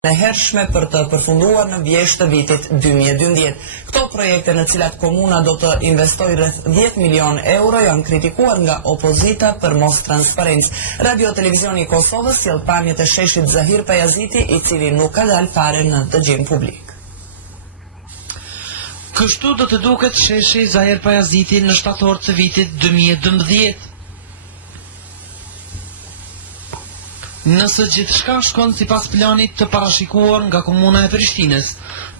e hershme për të përfunduar në vjeshtë të vitit 2012. Këto projekte në cilat komuna do të investoj rreth 10 milion euro janë kritikuar nga opozita për mos transparencë. Radio Televizioni i Kosovës sjell pamjet e sheshit Zahir Pajaziti, i cili nuk ka dalë fare në dëgjim publik. Kështu do të duket sheshi Zahir Pajaziti në shtator të vitit 2012. Nëse gjithçka shkon sipas planit të parashikuar nga komuna e Prishtinës,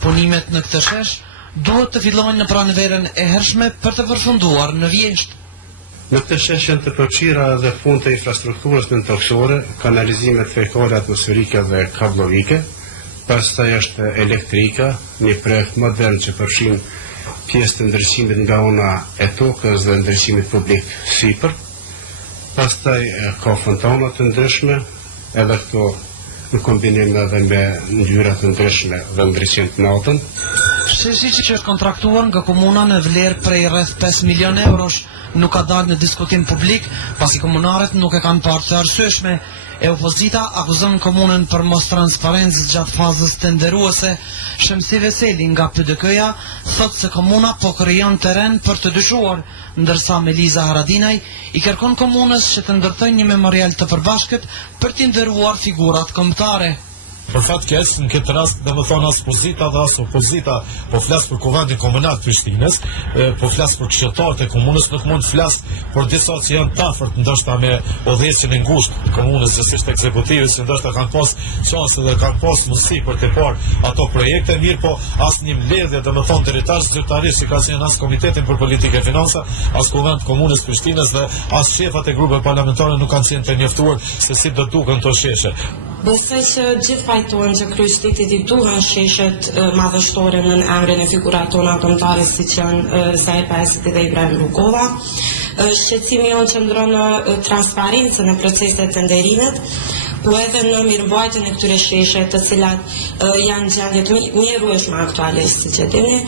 punimet në këtë shesh duhet të fillojnë në pranverën e hershme për të përfunduar në vjeshtë. Në këtë shesh janë të përfshira edhe punë të infrastrukturës nëntokësore, kanalizimet fekore atmosferike dhe kablovike, pastaj është elektrika, një projekt modern që përfshin pjesë të ndriçimit nga ona e tokës dhe ndriçimit publik sipër, pastaj ka fontana të ndryshme, edhe këto në kombinim edhe me ngjyra të ndryshme dhe ndriçim të natën. Sheshi që është kontraktuar nga komuna në vlerë prej rreth 5 milion eurosh nuk ka dalë në diskutim publik, pasi komunarët nuk e kanë parë të arsyeshme. E opozita akuzon komunën për mos transparencë gjatë fazës tenderuese. Shemsi Veseli nga PDK-ja thot se komuna po krijon terren për të dyshuar, ndërsa Meliza Haradinaj i kërkon komunës që të ndërtojnë një memorial të përbashkët për t'i nderuar figurat kombëtare. Për fat keq, në këtë rast, domethënë as pozita dhe as opozita po flas për kuvendin komunal të Prishtinës, po flas për këshilltarët e komunës, nuk mund të flas për disa që janë të afërt ndoshta me udhëheqjen e ngushtë të komunës, zësisht ekzekutivës, që ndoshta kanë pas çanse dhe kanë pas mundësi për të parë ato projekte, mirë po asnjë mbledhje domethënë drejtar zyrtarisht që ka qenë as Komitetin për Politikë e Financa, as Kuvend Komunës Prishtinës dhe as shefat e grupeve parlamentare nuk kanë qenë të njoftuar se si do duken këto sheshe. Besoj që gjithë pajtohen që kryeqytetit i duhen sheshet madhështore në emrin e figurave tona kombëtare siç janë Zahir Pajaziti dhe Ibrahim Rugova. Shqetësimi jonë qëndron në transparencën e procesit të tenderimit, po edhe në mirëmbajtjen e këtyre sheshe të cilat janë gjendje të mjerueshme aktualisht, siç e dini,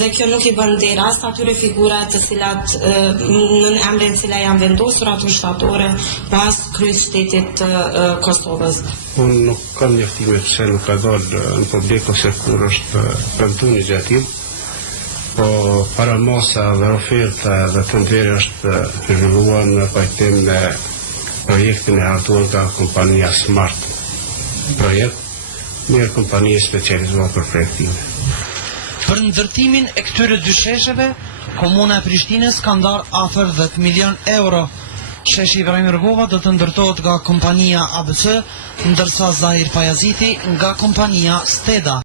dhe kjo nuk i bën nder as atyre figura të cilat në emrin e cila janë vendosur ato shtatore pas kryeqytetit të Kosovës. Unë nuk kam njoftime pse nuk ka dalë në publik ose kur është premtuar një gjatim, po paramosa dhe oferta dhe tenderi është zhvilluar në pajtim me projektin e hartuar nga kompania Smart Projekt, një kompani specializuar për projektime. Për ndërtimin e këtyre dy shesheve, komuna e Prishtinës ka ndarë afër 10 milion euro. Sheshi Ibrahim Rugova do të ndërtohet nga kompania ABC, ndërsa Zahir Pajaziti nga kompania Steda.